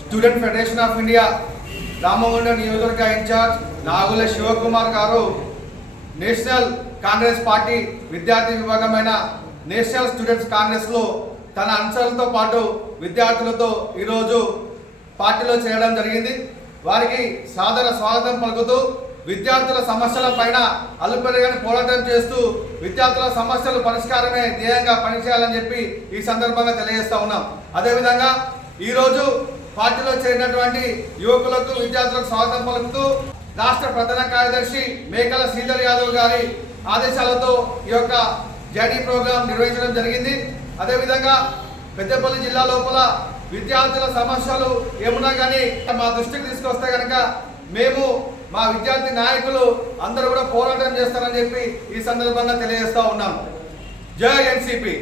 Student federation of India Ramagundam నియోజకవర్గ incharge నాగుల శివకుమార్ గారు national Congress party విద్యార్థి విభాగమైన నేషనల్ స్టూడెంట్స్ కాంగ్రెస్లో తన అనుచరులతో పాటు విద్యార్థులతో ఈరోజు పార్టీలో చేరడం జరిగింది. వారికి సాదర స్వాగతం పలుకుతూ విద్యార్థుల సమస్యల పైన అలుపెరగని పోరాటం చేస్తూ విద్యార్థుల సమస్యలు పరిష్కారమే ధ్యేయంగా పనిచేయాలని చెప్పి ఈ సందర్భంగా తెలియజేస్తా ఉన్నాం. అదేవిధంగా ఈరోజు పార్టీలో చేరినటువంటి యువకులకు విద్యార్థులకు స్వాగతం పలుకుతూ రాష్ట్ర ప్రధాన కార్యదర్శి మేకల శ్రీధర్ యాదవ్ గారి ఆదేశాలతో ఈ యొక్క జర్నీ ప్రోగ్రాం నిర్వహించడం జరిగింది. అదేవిధంగా పెద్దపల్లి జిల్లా లోపల విద్యార్థుల సమస్యలు ఏమున్నా కానీ మా దృష్టికి తీసుకొస్తే కనుక మేము మా విద్యార్థి నాయకులు అందరూ కూడా పోరాటం చేస్తారని చెప్పి ఈ సందర్భంగా తెలియజేస్తా ఉన్నాం. జై ఎన్సిపి.